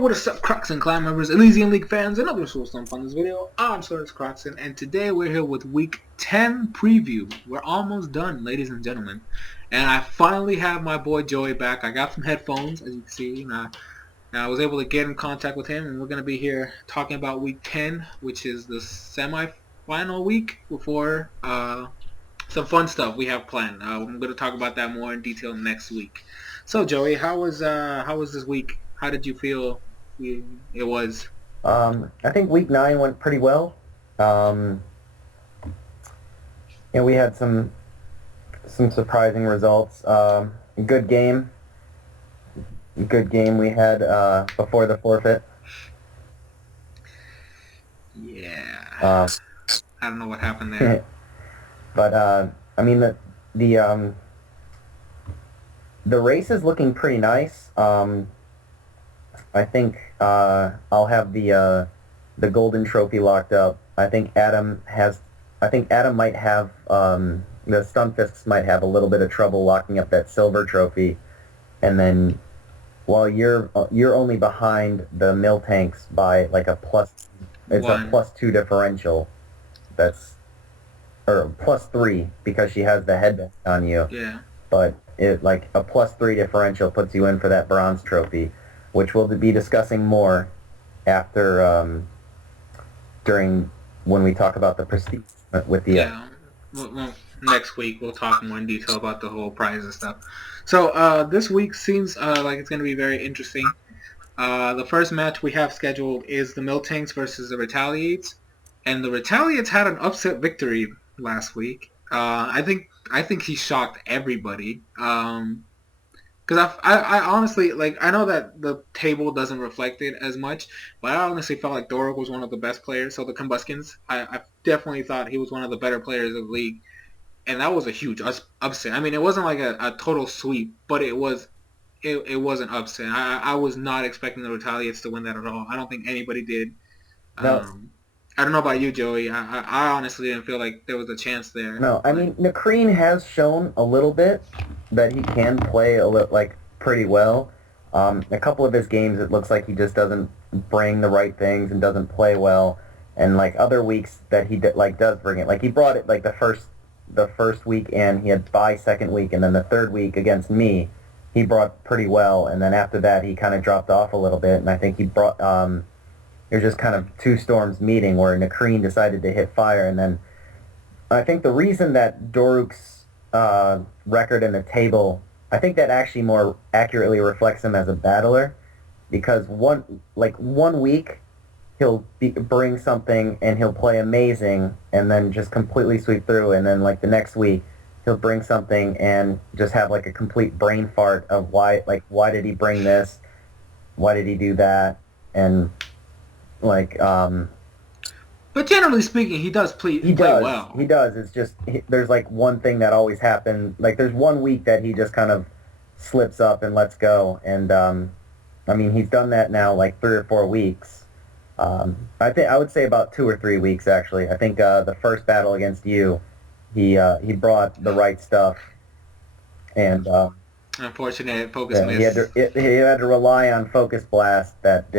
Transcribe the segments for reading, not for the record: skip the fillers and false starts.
What is up, Crocs and Clan members, Elysian League fans, and other Soulstone on this video? I'm SoresanCrockxen, and today we're here with Week 10 preview. We're almost done, ladies and gentlemen. And I finally have my boy Joey back. I got some headphones, as you can see, and I was able to get in contact with him, and we're going to be here talking about Week 10, which is the semi-final week before some fun stuff we have planned. I'm going to talk about that more in detail next week. So, Joey, how was this week? How did you feel it was? I think week 9 went pretty well. We had some surprising results. Good game we had before the forfeit. Yeah. I don't know what happened there. But I mean the race is looking pretty nice. I think I'll have the golden trophy locked up. I think Adam might have the Stunfists might have a little bit of trouble locking up that silver trophy, and then while you're only behind the mill tanks by like a +2 differential. Or +3 because she has the headband on you. Yeah. But it like a +3 differential puts you in for that bronze trophy, which we'll be discussing more after during when we talk about the prestige with the Well, next week we'll talk more in detail about the whole prize and stuff. So this week seems like it's going to be very interesting. The first match we have scheduled is the Miltanks versus the Retaliates, and the Retaliates had an upset victory last week. I think he shocked everybody. Because I honestly, I know that the table doesn't reflect it as much, but I honestly felt like Dorog was one of the best players. So the Combuskins, I definitely thought he was one of the better players of the league. And that was a huge upset. I mean, it wasn't like a total sweep, but it was an upset. I was not expecting the Retaliates to win that at all. I don't think anybody did. No. I don't know about you, Joey. I honestly didn't feel like there was a chance there. No, I mean, Nakreen has shown a little bit that he can play pretty well. A couple of his games, it looks like he just doesn't bring the right things and doesn't play well. And other weeks that he does bring it. Like he brought it the first week, and he had bye second week, and then the third week against me, he brought pretty well. And then after that, he kind of dropped off a little bit. And I think he brought it was just kind of two storms meeting where Nakreen decided to hit fire, and then I think the reason that Doruk's record in the table, I think that actually more accurately reflects him as a battler, because one week he'll bring something and he'll play amazing and then just completely sweep through, and then the next week he'll bring something and just have a complete brain fart of why did he bring this, why did he do that, and but generally speaking, he does play well. He does. It's just there's one thing that always happens. There's one week that he just kind of slips up and lets go, and I mean he's done that now 3 or 4 weeks. I would say about 2 or 3 weeks actually. I think the first battle against you, he brought the right stuff, and unfortunate focus miss. He had to rely on Focus Blast that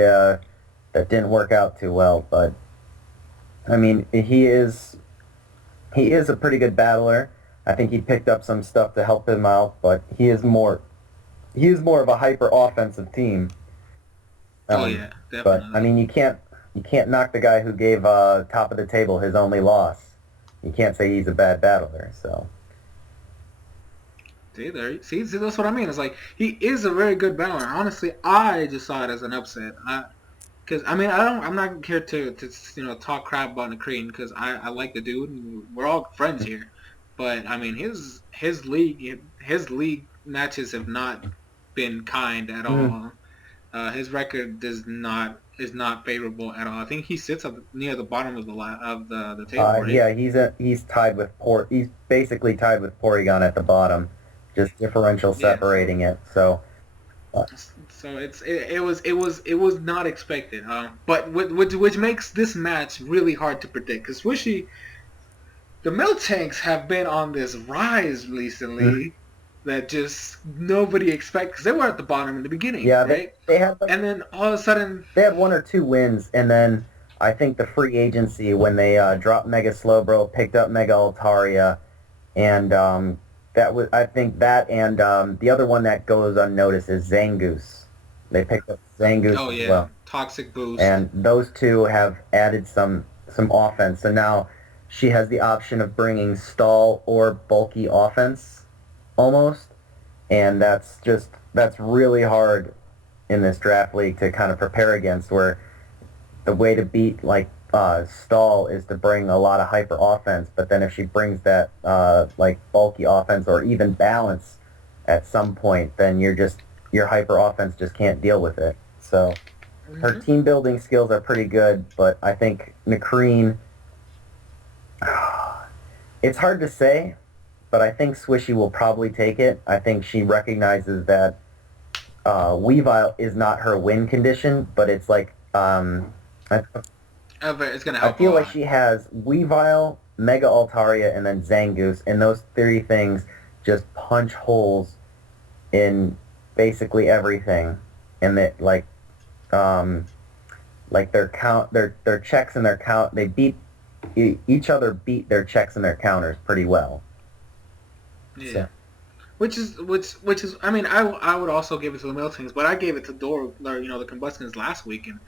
didn't work out too well, but I mean he is a pretty good battler. I think he picked up some stuff to help him out, but he is more of a hyper offensive team. Oh yeah, definitely. But I mean you can't knock the guy who gave top of the table his only loss. You can't say he's a bad battler. So see, that's what I mean. It's he is a very good battler. Honestly, I just saw it as an upset. Because I mean, I'm not here to talk crap about Nakreen, because I like the dude and we're all friends here. But I mean, his league matches have not been kind at all. His record is not favorable at all. I think he sits up near the bottom of the table. Right? Yeah, he's tied with He's basically tied with Porygon at the bottom, just differential separating it. So it was not expected, but which makes this match really hard to predict, because the Miltanks have been on this rise recently, that just nobody expects, because they were at the bottom in the beginning, Yeah, right? they had like And then all of a sudden, they had 1 or 2 wins, and then I think the free agency when they dropped Mega Slowbro, picked up Mega Altaria, and that was I think that and the other one that goes unnoticed is Zangoose. They picked up Zangoose oh as yeah, well, toxic boost. and those two have added some offense. So now she has the option of bringing stall or bulky offense almost, and that's really hard in this draft league to kind of prepare against. Where the way to beat like stall is to bring a lot of hyper offense, but then if she brings that like bulky offense or even balance at some point, then your hyper offense just can't deal with it. So her Hmm. team building skills are pretty good, but I think Nakreen, it's hard to say, but I think Swishy will probably take it. I think she recognizes that Weavile is not her win condition, but it's like I, It's gonna I help a feel like lot. she has Weavile, Mega Altaria, and then Zangoose, and those three things just punch holes in basically everything, and that um, like their checks and their count they beat each other beat their checks and their counters pretty well. Yeah. So Which is I mean I would also give it to the Miltons, but I gave it to Door or the Combustions last week, and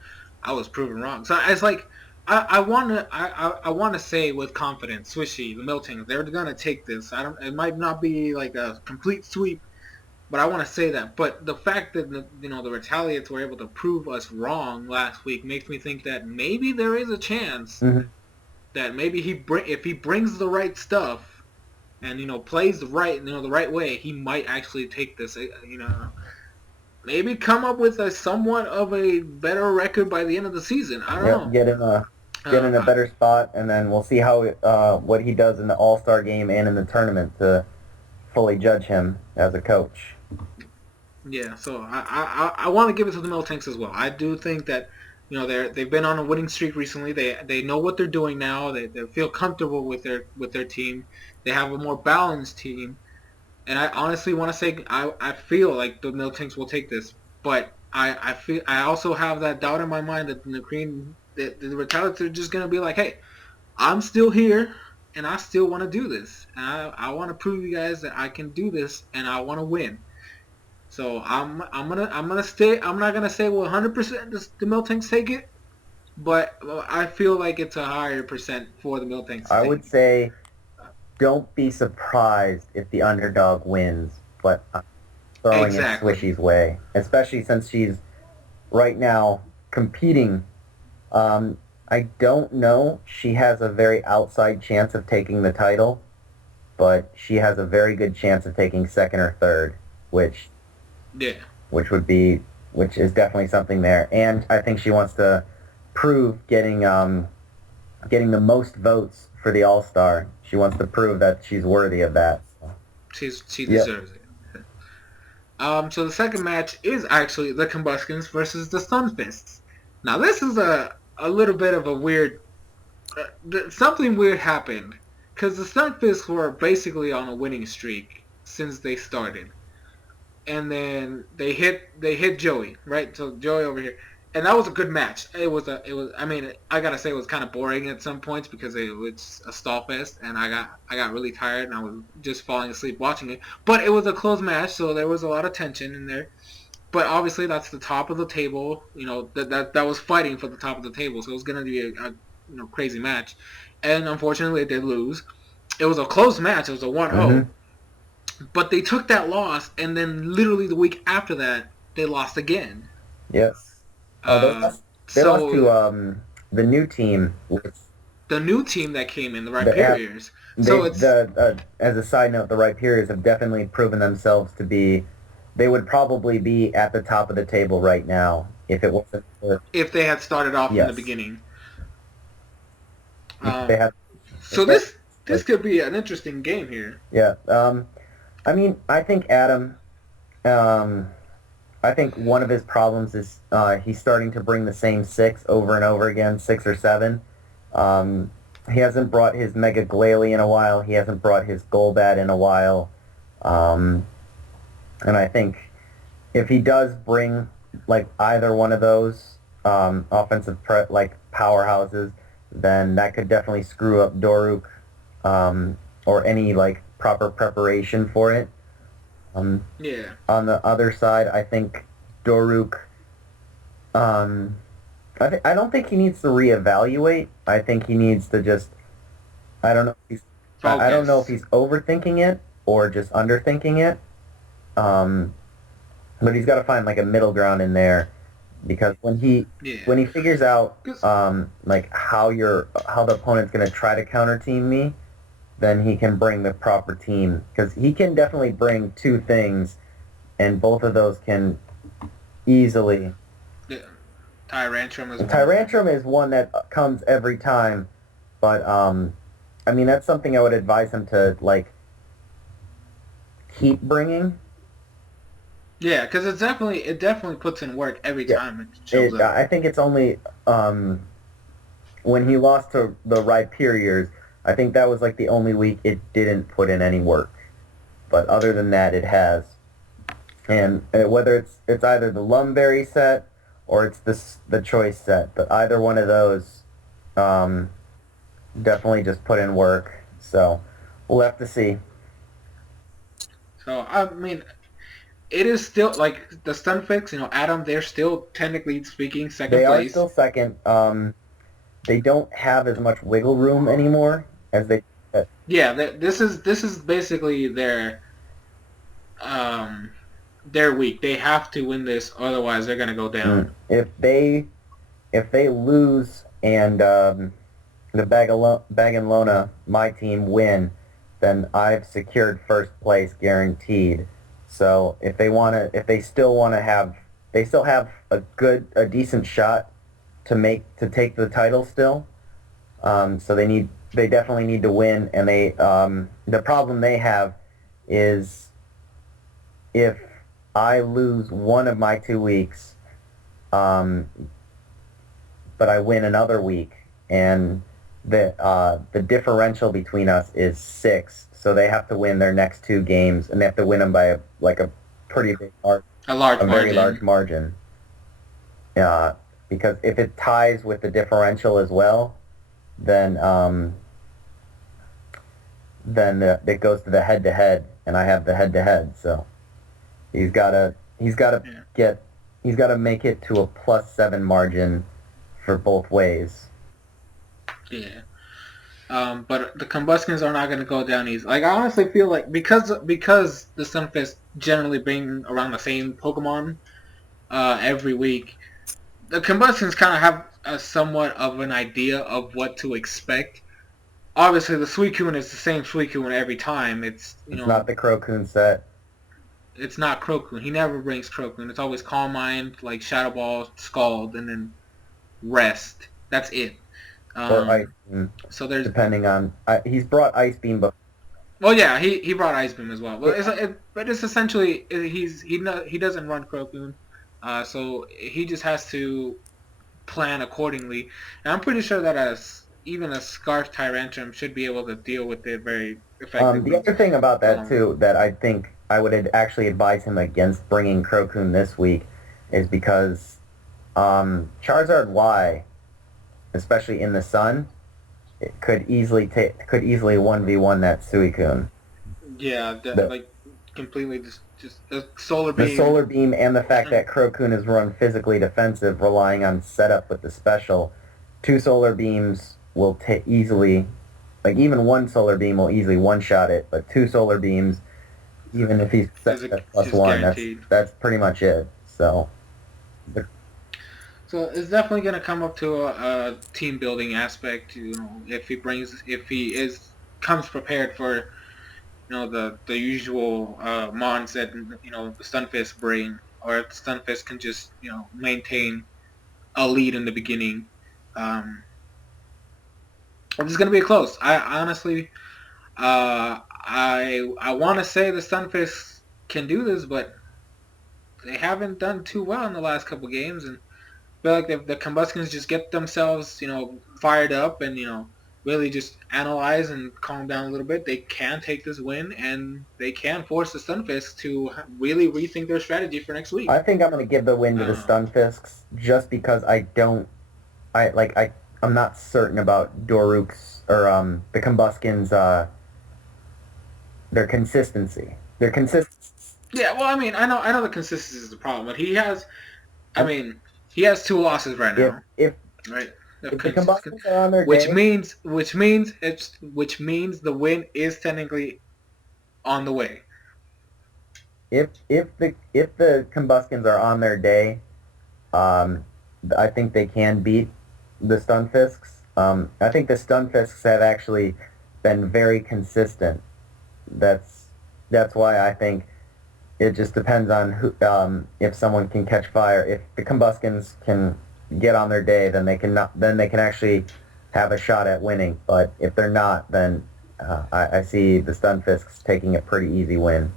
I was proven wrong. So it's like I wanna say with confidence, Swishy, the Miltons, they're gonna take this. I don't It might not be like a complete sweep, but I wanna say that. But the fact that the Retaliates were able to prove us wrong last week makes me think that maybe there is a chance mhm. that maybe if he brings the right stuff and plays the right way, he might actually take this. Maybe come up with a somewhat of a better record by the end of the season. I don't Yep, know. get in a Uh, better spot, and then we'll see how what he does in the All Star game and in the tournament to fully judge him as a coach. yeah, so I want to give it to the Miltanks as well. I do think that they've been on a winning streak recently. They know what they're doing now. They feel comfortable with their team. They have a more balanced team. And I honestly want to say I feel like the Miltanks will take this, but I also have that doubt in my mind that the Retaliates are just gonna be like, hey, I'm still here and I still want to do this. And I want to prove you guys that I can do this and I want to win. So I'm gonna stay. I'm not gonna say 100% the Miltanks take it, but I feel like it's a higher percent for the Miltanks to I take would say don't be surprised if the underdog wins, but I'm it. throwing it Exactly. Swishy's way, especially since she's right now competing. I don't know. She has a very outside chance of taking the title, but she has a very good chance of taking second or third, which Yeah. which would be which is definitely something there. And I think she wants to prove getting the most votes for the All Star. She wants to prove that she's worthy of that. So, She yep. deserves it. So the second match is actually the Combustions versus the Sunfists. Now this is a little bit of a weird. Something weird happened because the Sunfists were basically on a winning streak since they started, and then they hit Joey, right? So Joey over here, and that was a good match. It was. I mean, I gotta say it was kind of boring at some points because it was a stall fest, and I got really tired and I was just falling asleep watching it. But it was a close match, so there was a lot of tension in there. But obviously that's the top of the table. That was fighting for the top of the table, so it was gonna be a crazy match, and unfortunately they did lose. It was a close match. It was a 1-0. Mm-hmm. But they took that loss, and then literally the week after that, they lost again. Yep. Oh, they Uh, lost. They lost so to the new team. Which the new team that came in, the the Riperiors. they So it's the as a side note, the Riperiors have definitely proven themselves to be. They would probably be at the top of the table right now if it wasn't for if they had started off in the yes. beginning. If they Um, had, so especially this could be an interesting game here. yeah. I mean, I think Adam. Um, I think one of his problems is he's starting to bring the same six over and over again, 6 or 7. Um, he hasn't brought his Mega Glalie in a while. He hasn't brought his Golbat in a while. Um, And I think if he does bring like either one of those like powerhouses, then that could definitely screw up Doruk or any like proper preparation for it. Um, Yeah. on the other side, I think Doruk. Um, I don't think he needs to reevaluate. I think he needs to just. I don't know. I don't know if Focus. he's overthinking it or just underthinking it. Um, but he's got to find like a middle ground in there because Yeah. when he figures out 'Cause- like how the opponent's going to try to counter team me, then he can bring the proper team because he can definitely bring two things, and both of those can easily. yeah. Tyrantrum as well. Tyrantrum is one that comes every time, but I mean that's something I would advise him to like keep bringing. Yeah, because it definitely puts in work every Yeah, time it shows up. I think it's only when he lost to the Rhyperiors, I think that was like the only week it didn't put in any work. But other than that, it has. And whether it's either the Lumberry set or it's the choice set, but either one of those um, definitely just put in work. So we'll have to see. So I mean, it is still like the Stunfix. Adam. They're still technically speaking second They are place. still second. They don't have as much wiggle room anymore as they. Yeah, this is basically um their week. They have to win this, otherwise they're gonna go down. If they lose and the Bag and Lona, my team, win, then I've secured first place guaranteed. So if they still want to have, they still have a decent shot to take the title still. So they definitely need to win, and the problem they have is if I lose one of my 2 weeks, um, but I win another week, and the differential between us is 6. So they have to win their next 2 games, and they have to win them by a pretty big margin, A large a very large margin. margin. Because if it ties with the differential as well, then it goes to the head to head, and I have the head to head. So he's gotta Yeah. he's gotta make it to a +7 margin for both ways. Yeah. But the Combustions are not gonna go down easy. Like I honestly feel like because the Stunfist generally bring around the same Pokemon every week, the Combustions kind of have a somewhat of an idea of what to expect. Obviously, the Suicune is the same Suicune every time. It's not the Crocoon set. It's not Crocoon. He never brings Crocoon. It's always Calm Mind, like Shadow Ball, Scald, and then Rest. That's it. Or Ice Beam, So there's. depending on he's brought Ice Beam, but Well, yeah, he brought Ice Beam as well. But it's essentially he doesn't run Crocoon, so he just has to plan accordingly. And I'm pretty sure that even a Scarf Tyrantrum should be able to deal with it very the effectively. other thing about that too that I think I would actually advise him against bringing Crocoon this week is because Charizard Y, especially in the sun, it could easily 1v1 that Suicune. Yeah, The, like completely just the Solar the Beam. Solar Beam and the fact that Crocoon is run physically defensive, relying on setup with the special, 2 Solar Beams will easily, like even 1 Solar Beam will easily one-shot it, but 2 Solar Beams, even if he's set at +1, Guaranteed. that's pretty much it. So, So it's definitely going to come up to a team building aspect. If he comes prepared for the usual mons that the Stunfisk bring, or if the Stunfisk can just maintain a lead in the beginning. This is going to be close. I honestly, I want to say the Stunfisk can do this, but they haven't done too well in the last couple games, and I feel like the Combustions just get themselves fired up, and really just analyze and calm down a little bit, they can take this win and they can force the Stunfisk to really rethink their strategy for next week. I think I'm going to give the win to the Stunfisks just because I'm not certain about Doruk's or the Combusken's their consistency. Their consistency. Yeah, well, I mean, I know the consistency is the problem, but he has he has 2 losses right now. If right. If the Combuskens are on their which day, means the win is technically on the way. If the Combuskens are on their day, I think they can beat the Stunfisks. I think the Stunfisks have actually been very consistent. That's why I think it just depends on who, if someone can catch fire. If the Combuskens can get on their day, then they can actually have a shot at winning. But if they're not, then I see the Stunfisks taking a pretty easy win.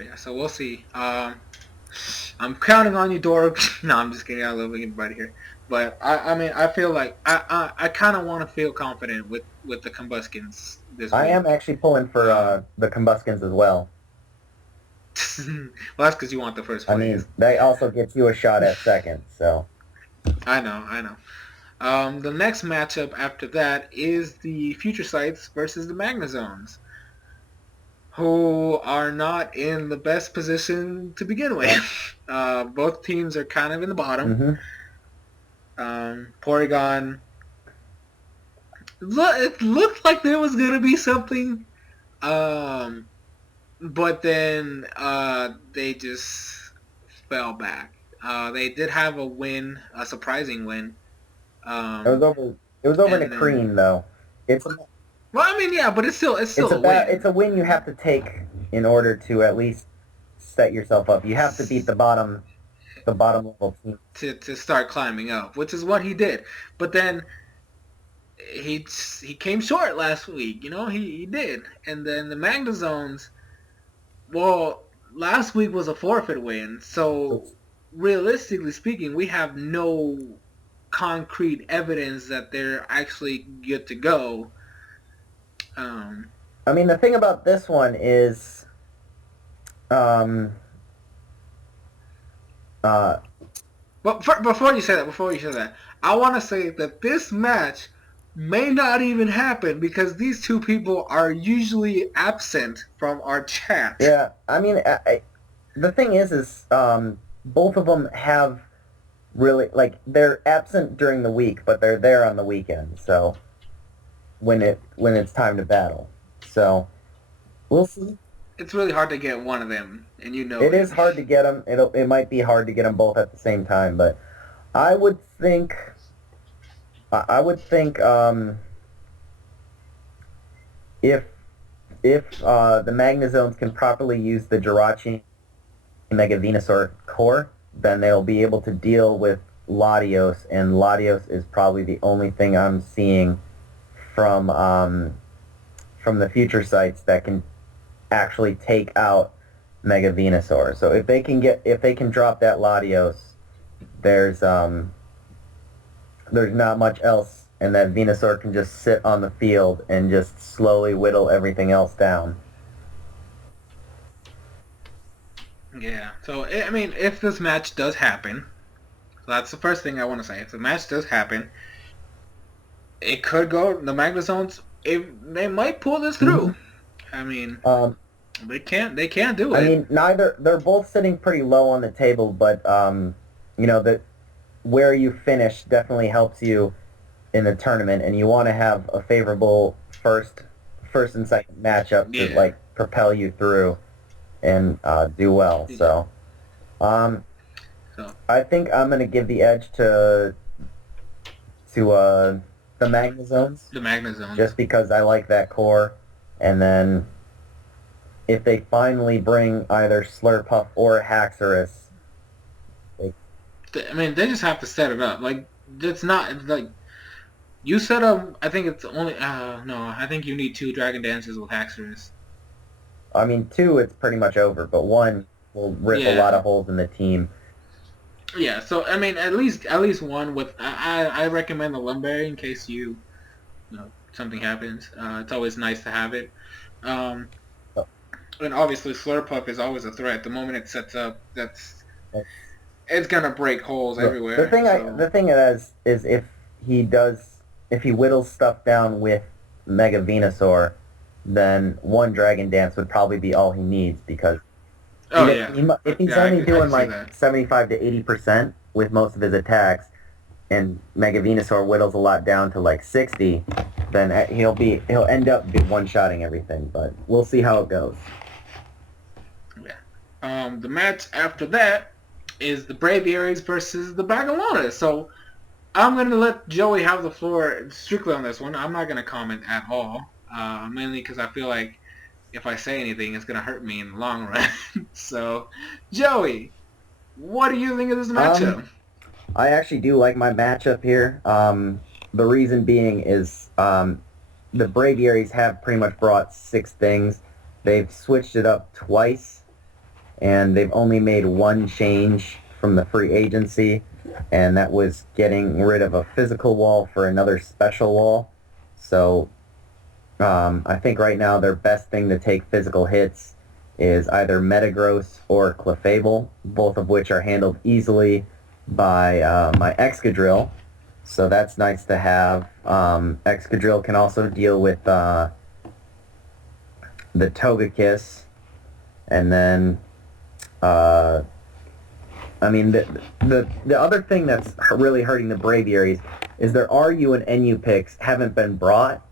Yeah, so we'll see. I'm counting on you, Dora. No, I'm just kidding. I love everybody here. But I mean, I feel like I kind of want to feel confident with the Combuskens this week. I am actually pulling for the Combuskens as well. Well, that's because you want the first place. I mean, they also get you a shot at second, so. I know. The next matchup after that is the Future Sights versus the Magnazones, who are not in the best position to begin with. Both teams are kind of in the bottom. Mm-hmm. Porygon, it looked like there was going to be something, but then they just fell back. They did have a win, a surprising win. It was over in a cream, though. Well, I mean, yeah, but it's still a win. It's a win you have to take in order to at least set yourself up. You have to beat the bottom level team to start climbing up, which is what he did. But then he came short last week. You know, he did. And then the Magnazones, well, last week was a forfeit win, so realistically speaking, we have no concrete evidence that they're actually good to go. I mean, the thing about this one is, well, before you say that, I want to say that this match may not even happen because these two people are usually absent from our chat. Yeah, I mean, the thing is, both of them have really, like, they're absent during the week, but they're there on the weekend, so when it's time to battle. So, we'll see. It's really hard to get one of them, and you know it is hard to get them. It might be hard to get them both at the same time, but I would think if the Magnazones can properly use the Jirachi Mega Venusaur core, then they'll be able to deal with Latios, and Latios is probably the only thing I'm seeing from the Future Sights that can actually take out Mega Venusaur. So if they can drop that Latios, there's not much else, and that Venusaur can just sit on the field and just slowly whittle everything else down. Yeah. So I mean, if this match does happen, that's the first thing I want to say. If the match does happen, it could go the Magnazones. They might pull this through. Mm-hmm. I mean, they can't do it. I mean, they're both sitting pretty low on the table, but you know that where you finish definitely helps you in the tournament, and you want to have a favorable first and second matchup to like propel you through and do well. So, I think I'm gonna give the edge to the Magnazones. The Magnazones. Just because I like that core, and then if they finally bring either Slurpuff or Haxorus, I mean, they just have to set it up. Like, it's not like you set up. I think it's only no. I think you need 2 Dragon Dances with Haxorus. I mean, 2 it's pretty much over, but 1 will rip a lot of holes in the team. Yeah, so I mean, at least one with I recommend the Lumberry in case something happens. It's always nice to have it. Um, and obviously Slurpuff is always a threat. The moment it sets up, it's gonna break holes The everywhere. thing So is if he whittles stuff down with Mega Venusaur, then one Dragon Dance would probably be all he needs because oh yeah, if he's yeah, only I doing can see like that. 75 to 80% with most of his attacks, and Mega Venusaur whittles a lot down to like 60, then he'll end up one-shotting everything. But we'll see how it goes. Yeah. The match after that is the Braviaries versus the Bagalonas. So I'm going to let Joey have the floor strictly on this one. I'm not going to comment at all, mainly because I feel like if I say anything, it's going to hurt me in the long run. So, Joey, what do you think of this Um, matchup? I actually do like my matchup here. The reason being is the Braviaries have pretty much brought six things. They've switched it up twice, and they've only made one change from the free agency, and that was getting rid of a physical wall for another special wall. So I think right now their best thing to take physical hits is either Metagross or Clefable, both of which are handled easily by my Excadrill. So that's nice to have. Excadrill can also deal with the Togekiss, and then uh, I mean the other thing that's really hurting the Braviaries is their RU and NU picks haven't been brought,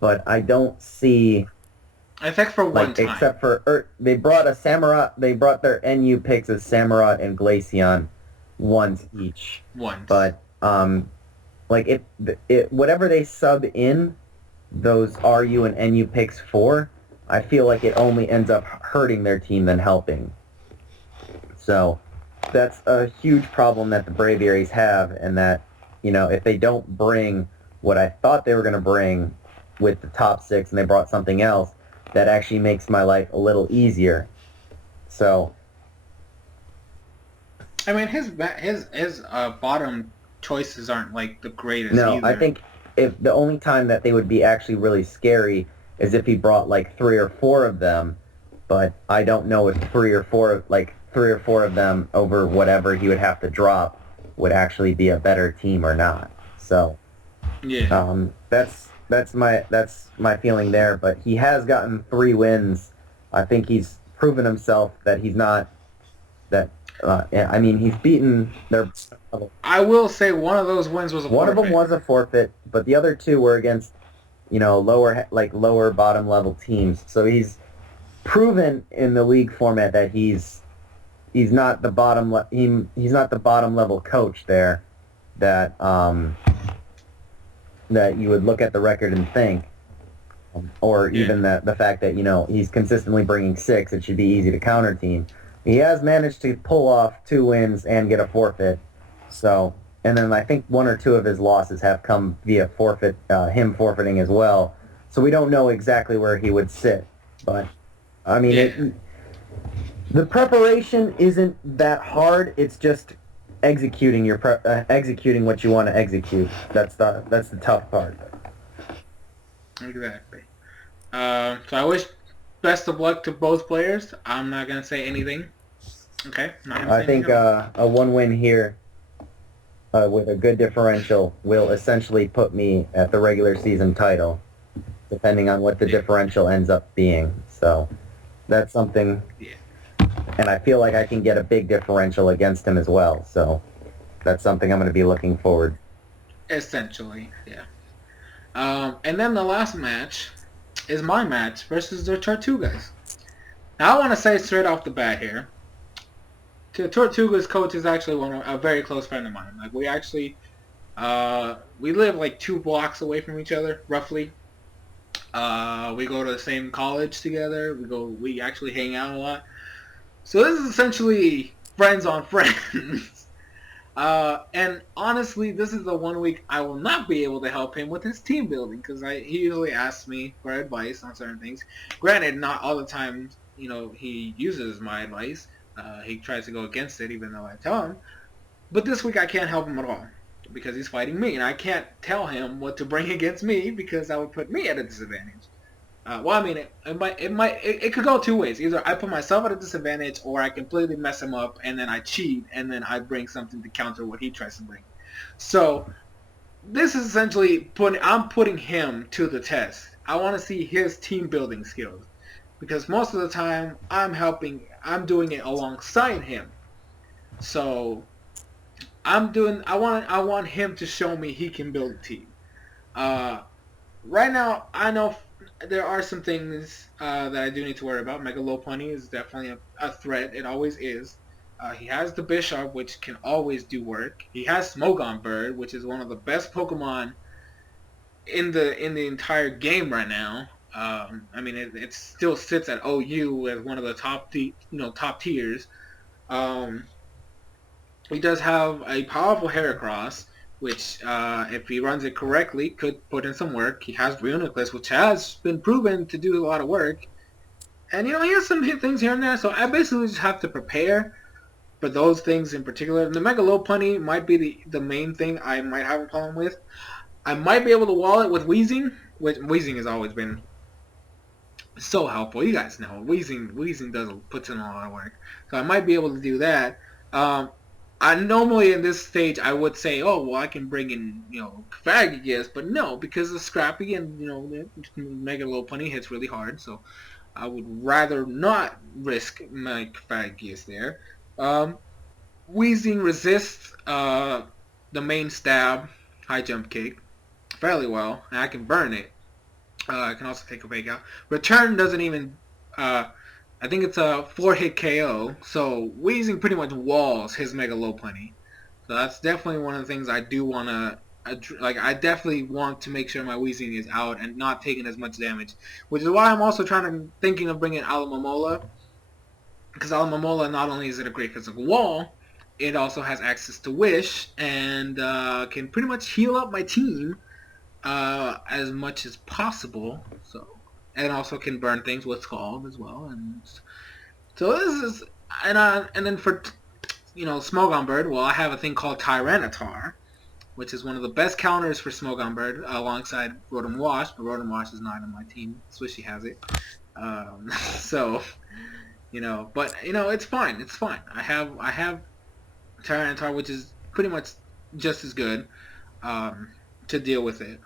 but I don't see I think for one like time. except for they brought a Samurott. They brought their NU picks as Samurott and Glaceon once each, Once. but like it whatever they sub in those RU and NU picks for, I feel like it only ends up hurting their team than helping. So that's a huge problem that the Braviaries have, and that if they don't bring what I thought they were going to bring with the top six, and they brought something else, that actually makes my life a little easier. So I mean, his bottom choices aren't like the greatest no, I either. think if the only time that they would be actually really scary is if he brought like three or four of them, but I don't know if three or four of them over whatever he would have to drop would actually be a better team or not. So Yeah. that's my feeling there. But he has gotten 3 wins. I think he's proven himself that he's not that. I mean, he's beaten their. I will say one of those wins was a One of them forfeit. was a forfeit, but the other two were against lower bottom level teams. So he's proven in the league format that he's not the he's not the bottom level coach there that that you would look at the record and think, or Yeah. even the fact that he's consistently bringing six. It should be easy to counter team. He has managed to pull off 2 wins and get a forfeit. So, and then I think one or two of his losses have come via him forfeiting as well. So we don't know exactly where he would sit, but I mean, Yeah. the preparation isn't that hard. It's just executing what you want to execute. That's the tough part. Exactly. So I wish best of luck to both players. I'm not gonna say anything. Okay. Not gonna say I anything think at all. a 1 win here with a good differential will essentially put me at the regular season title, depending on what the Yeah. differential ends up being. So that's something, Yeah. and I feel like I can get a big differential against him as well. So that's something I'm going to be looking forward. Essentially. Yeah. And then the last match is my match versus the Tortugas. Now I want to say straight off the bat here, Tortuga's coach is actually a very close friend of mine. Like we live like 2 blocks away from each other, roughly. We go to the same college together. We actually hang out a lot. So this is essentially friends on friends. And honestly, this is the one week I will not be able to help him with his team building because he usually asks me for advice on certain things. Granted, not all the time, he uses my advice. He tries to go against it, even though I tell him. But this week I can't help him at all because he's fighting me, and I can't tell him what to bring against me because that would put me at a disadvantage. Well, I mean, it could go two ways. Either I put myself at a disadvantage, or I completely mess him up, and then I cheat, and then I bring something to counter what he tries to bring. So this is essentially I'm putting him to the test. I want to see his team building skills because most of the time I'm doing it alongside him. So I want him to show me he can build a team. Right now, I know there are some things that I do need to worry about. Mega Lopunny is definitely a threat. It always is. He has the Bishop, which can always do work. He has Smogon Bird, which is one of the best Pokemon in the entire game right now. I mean, it still sits at OU as one of the top tiers. He does have a powerful Heracross, which, if he runs it correctly, could put in some work. He has Reuniclus, which has been proven to do a lot of work. And, he has some things here and there, so I basically just have to prepare for those things in particular. The Mega Lopunny might be the main thing I might have a problem with. I might be able to wall it with Weezing, which Weezing has always been so helpful. You guys know, Weezing puts in a lot of work. So I might be able to do that. I normally in this stage I would say, oh well, I can bring in Cofagrigus, but no, because of Scrappy and Mega Lopunny hits really hard, so I would rather not risk my Cofagrigus there. Weezing resists the main stab, high jump kick fairly well, and I can burn it. I can also take a fake out. Return doesn't even. I think it's a 4-hit KO, so Weezing pretty much walls his Mega Lopunny. So that's definitely one of the things I do want to... I definitely want to make sure my Weezing is out and not taking as much damage. Which is why I'm also thinking of bringing Alomomola. Because Alomomola, not only is it a great physical wall, it also has access to Wish, and can pretty much heal up my team as much as possible. And also can burn things with Scald as well. And so this is, and then for Smogon Bird, well, I have a thing called Tyranitar, which is one of the best counters for Smogon Bird alongside Rotom Wash, but Rotom Wash is not on my team. Swishy has it. So but it's fine. It's fine. I have Tyranitar, which is pretty much just as good to deal with it.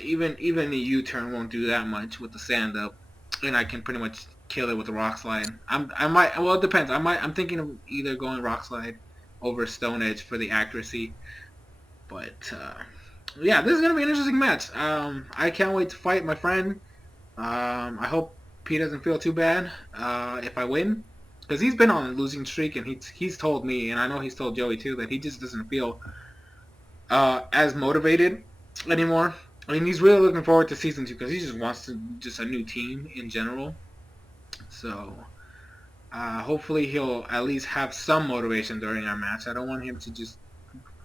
Even the U-turn won't do that much with the Sand Up, and I can pretty much kill it with the Rock Slide. Well, it depends. I'm thinking of either going Rock Slide over Stone Edge for the accuracy. But yeah, this is gonna be an interesting match. I can't wait to fight my friend. I hope he doesn't feel too bad if I win, because he's been on a losing streak, and he's told me, and I know he's told Joey too, that he just doesn't feel as motivated anymore. I mean, he's really looking forward to Season 2 because he just wants a new team in general. So hopefully he'll at least have some motivation during our match. I don't want him to just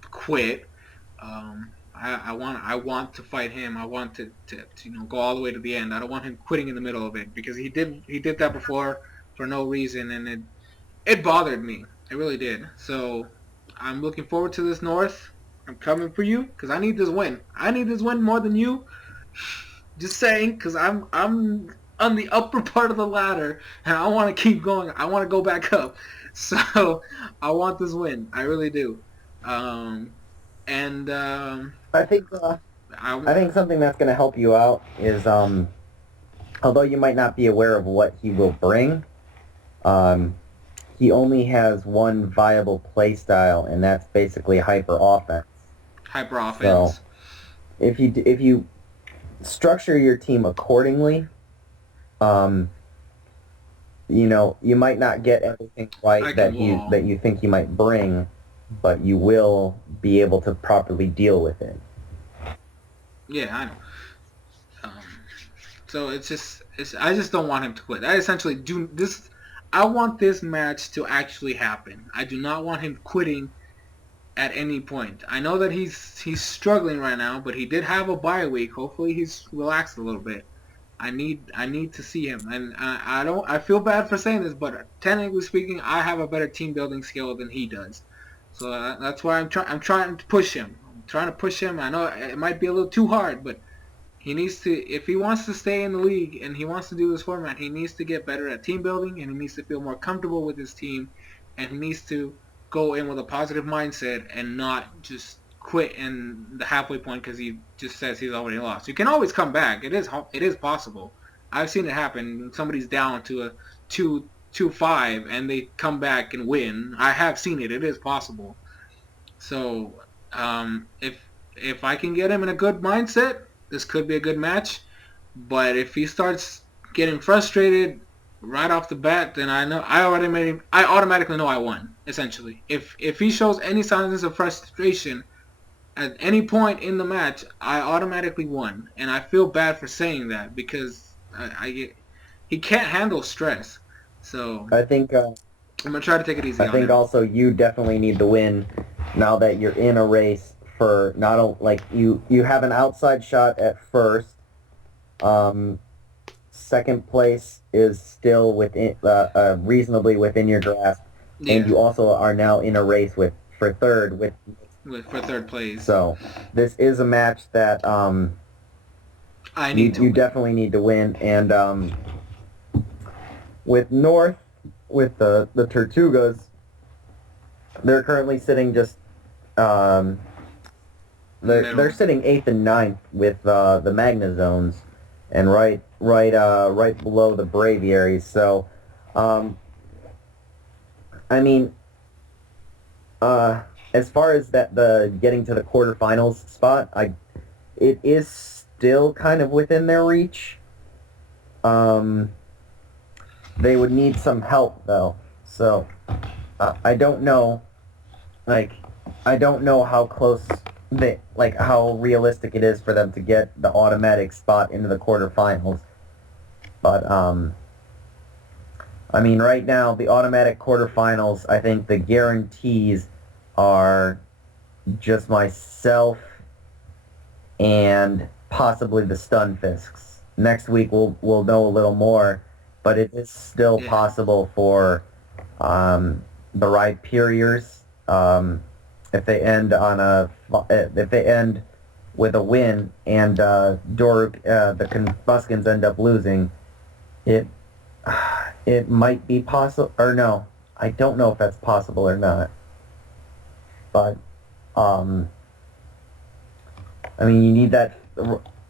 quit. I want to fight him. I want to go all the way to the end. I don't want him quitting in the middle of it, because he did that before for no reason, and it bothered me. It really did. So I'm looking forward to this North. I'm coming for you because I need this win. I need this win more than you. Just saying, because I'm on the upper part of the ladder, and I want to keep going. I want to go back up. So I want this win. I really do. I think something that's going to help you out is, although you might not be aware of what he will bring, he only has one viable play style, and that's basically hyper offense. Hyper offense. So if you structure your team accordingly, you might not get everything right that you think you might bring, but you will be able to properly deal with it. Yeah, I know. So I just don't want him to quit. I essentially do this. I want this match to actually happen. I do not want him quitting at any point. I know that he's struggling right now, but he did have a bye week. Hopefully he's relaxed a little bit. I need to see him, and I feel bad for saying this, but technically speaking, I have a better team building skill than he does. So that's why I'm trying to push him. I'm trying to push him. I know it might be a little too hard, but he needs to, if he wants to stay in the league and he wants to do this format, he needs to get better at team building and he needs to feel more comfortable with his team and he needs to go in with a positive mindset and not just quit in the halfway point because he just says he's already lost. You can always come back. It is possible. I've seen it happen. Somebody's down to a 2-5 and they come back and win. I have seen it. It is possible. So if I can get him in a good mindset, this could be a good match. But if he starts getting frustrated right off the bat, then I automatically know I won. Essentially, if he shows any signs of frustration at any point in the match, I automatically won, and I feel bad for saying that because he can't handle stress. So I think I'm gonna try to take it easy. I think also you definitely need the win now that you're in a race for not only like you have an outside shot at first. Second place is still within reasonably within your grasp, and you also are now in a race for third for third place. So this is a match that you definitely need to win, and with North, with the Tortugas, they're currently sitting just they're sitting 8th and 9th with the Magna Zones, and right below the Braviaries. So, I mean, as far as the getting to the quarterfinals spot, it is still kind of within their reach. They would need some help though. So, I don't know. I don't know how close how realistic it is for them to get the automatic spot into the quarterfinals. But I mean, right now the automatic quarterfinals, I think the guarantees are just myself and possibly the Stunfisks. Next week we'll know a little more, but it is still possible for the Rhyperiors. If they end with a win and the Combuskins end up losing, it might be possible, or no, I don't know if that's possible or not. But I mean, you need that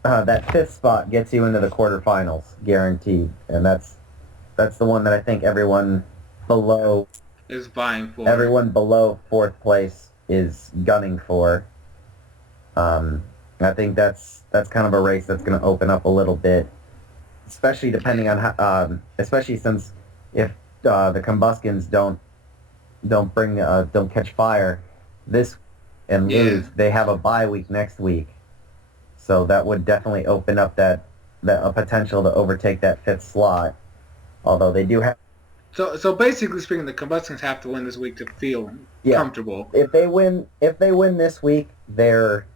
5th spot gets you into the quarterfinals guaranteed, and that's the one that I think everyone below is vying for. Everyone below 4th place is gunning for. I think that's kind of a race that's going to open up a little bit, especially depending on how, especially since if the Combuskins don't catch fire this and lose, they have a bye week next week, so that would definitely open up that a potential to overtake that 5th slot. Although they do have. So basically speaking, the Combuskins have to win this week to feel comfortable. If they win this week, they're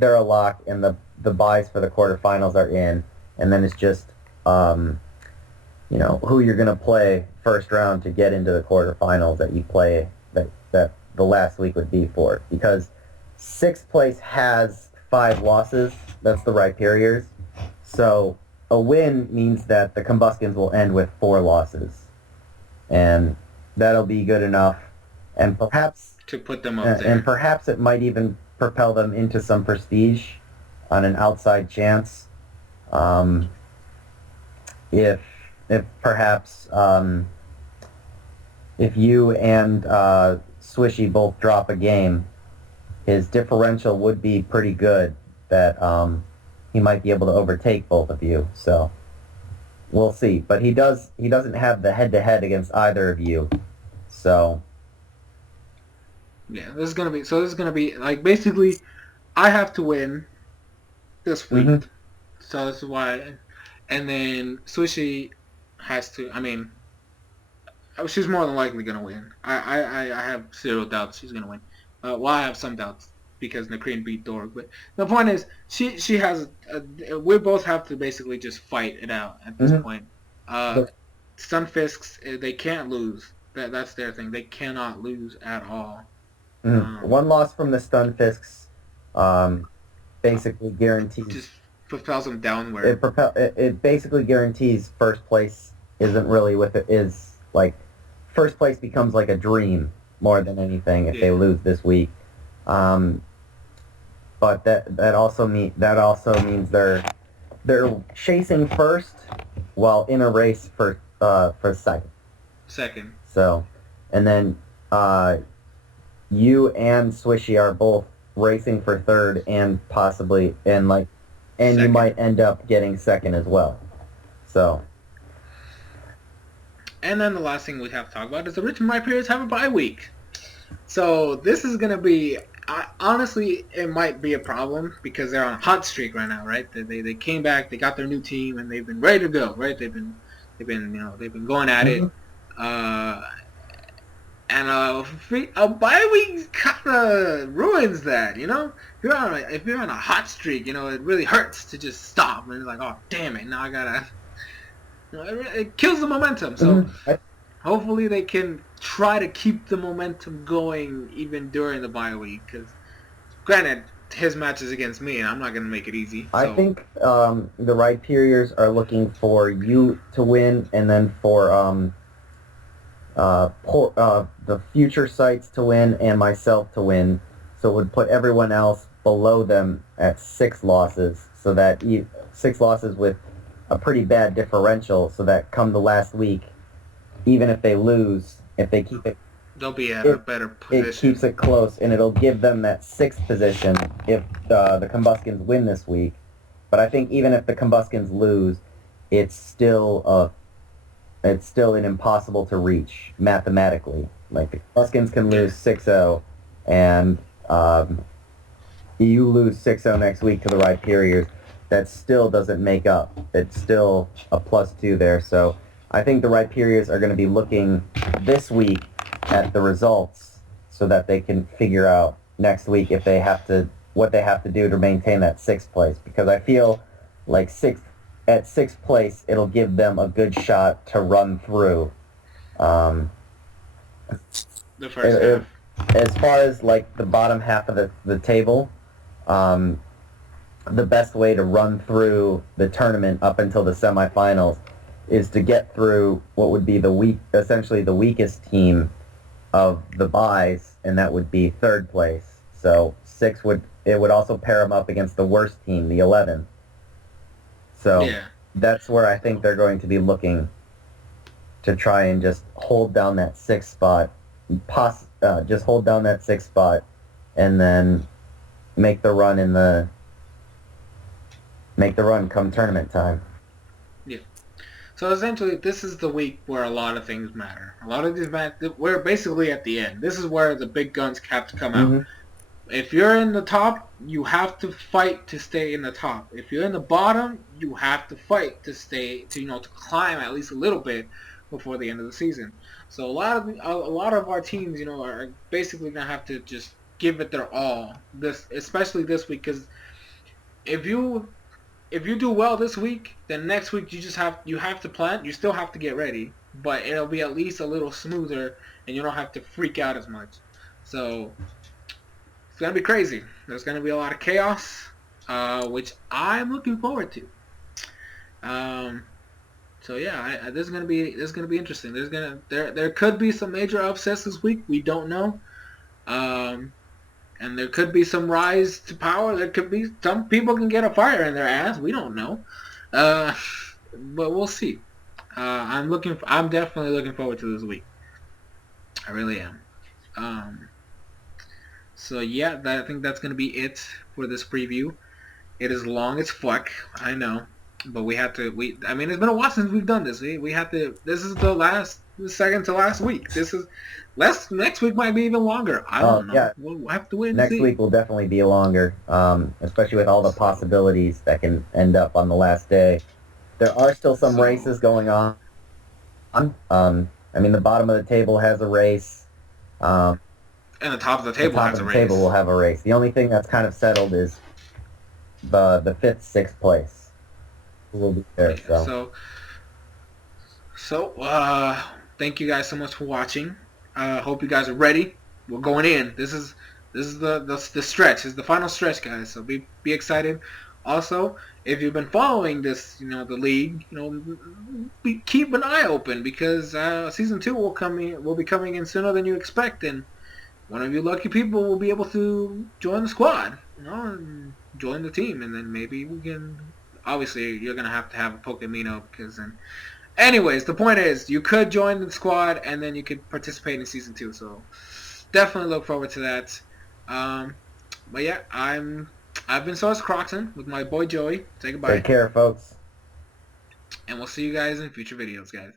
a lock, and the buys for the quarterfinals are in, and then it's just who you're gonna play first round to get into the quarterfinals that you play that the last week would be for, because 6th place has 5 losses. That's the Rhyperiors. So a win means that the Combuskins will end with 4 losses. And that'll be good enough, and perhaps to put them up there. And perhaps it might even propel them into some prestige on an outside chance. If perhaps if you and Swishy both drop a game, his differential would be pretty good. That he might be able to overtake both of you. So. We'll see, but he doesn't have the head-to-head against either of you, so. Yeah, this is gonna be like basically, I have to win this week, so this is why, and then Swishy has to. I mean, she's more than likely gonna win. I have 0 doubts she's gonna win. Well, I have some doubts because Nakreen beat Dorg, but the point is she has we both have to basically just fight it out at this point. Stunfisks, they can't lose. That's their thing. They cannot lose at all. One loss from the Stunfisks basically guarantees Just propels them downward. it basically guarantees first place isn't really with it is like first place becomes like a dream more than anything if they lose this week. Um, but that also means they're chasing first while in a race for second. Second. So, and then you and Swishy are both racing for third and possibly and Second. you might end up getting second as well. So. And then the last thing we have to talk about is the Rich and My Periods have a bye week. So this is gonna be honestly, it might be a problem because they're on a hot streak right now, right? They came back, they got their new team, and they've been ready to go, right? They've been going at it. And a bye week kind of ruins that, you know. If you're on a hot streak, you know, it really hurts to just stop and it's like, oh damn it, now I gotta. You know, it kills the momentum. So hopefully they can try to keep the momentum going even during the bye week. Because granted, his match is against me, and I'm not gonna make it easy. So. I think the Right Perriers are looking for you to win, and then for the future sites to win and myself to win, so it would put everyone else below them at 6 losses, so that 6 losses with a pretty bad differential, so that come the last week, even if they lose, if they keep it, they'll be at a better position. It keeps it close, and it'll give them that 6th position if the Combuskins win this week. But I think even if the Combuskins lose, it's still an impossible to reach mathematically. Like the Combuskins can lose 6-0, and you lose 6-0 next week to the Right Perriers. That still doesn't make up. It's still a +2 there. So I think the Right Perriers are going to be looking this week at the results so that they can figure out next week if they have to what they have to do to maintain that 6th place. Because I feel like at 6th place, it'll give them a good shot to run through. The first half. As far as like the bottom half of the table, the best way to run through the tournament up until the semifinals is to get through what would be essentially the weakest team of the buys, and that would be 3rd place. So 6 would also pair them up against the worst team, the 11th. So that's where I think they're going to be looking to try and just hold down that 6th spot, just hold down that 6th spot, and then make the run come tournament time. Yeah. So essentially, this is the week where a lot of things matter. A lot of these we're basically at the end. This is where the big guns have to come out. If you're in the top, you have to fight to stay in the top. If you're in the bottom, you have to fight to climb at least a little bit before the end of the season. So a lot of our teams, are basically gonna have to just give it their all. Especially this week, because if you do well this week, then next week you have to plan. You still have to get ready, but it'll be at least a little smoother, and you don't have to freak out as much. So it's gonna be crazy. There's gonna be a lot of chaos, which I'm looking forward to. So yeah, this is gonna be interesting. There could be some major upsets this week. We don't know. And there could be some rise to power. There could be some people can get a fire in their ass. We don't know. But we'll see. I'm definitely looking forward to this week. I really am. So yeah, I think that's gonna be it for this preview. It is long as fuck, I know, but it's been a while since we've done this. We have to. This is the second to last week. Next week might be even longer. I don't know. Yeah. We'll have to wait and see. Next week will definitely be longer, especially with all the possibilities that can end up on the last day. There are still some races going on. The bottom of the table has a race. And the top of the table has a race. The table will have a race. The only thing that's kind of settled is the 5th, 6th place. Will be there. So thank you guys so much for watching. Hope you guys are ready we're going in. This is the stretch. This is the final stretch, guys. So be excited. Also, if you've been following this, the league, keep an eye open because season 2 will be coming in sooner than you expect, and one of you lucky people will be able to join the squad, and join the team, and then maybe we can. Obviously, you're gonna have to have a Pokemino because then. Anyways, the point is, you could join the squad, and then you could participate in season 2. So definitely look forward to that. But yeah, I've been SoresanCrockxen with my boy Joey. Say goodbye. Take care, folks. And we'll see you guys in future videos, guys.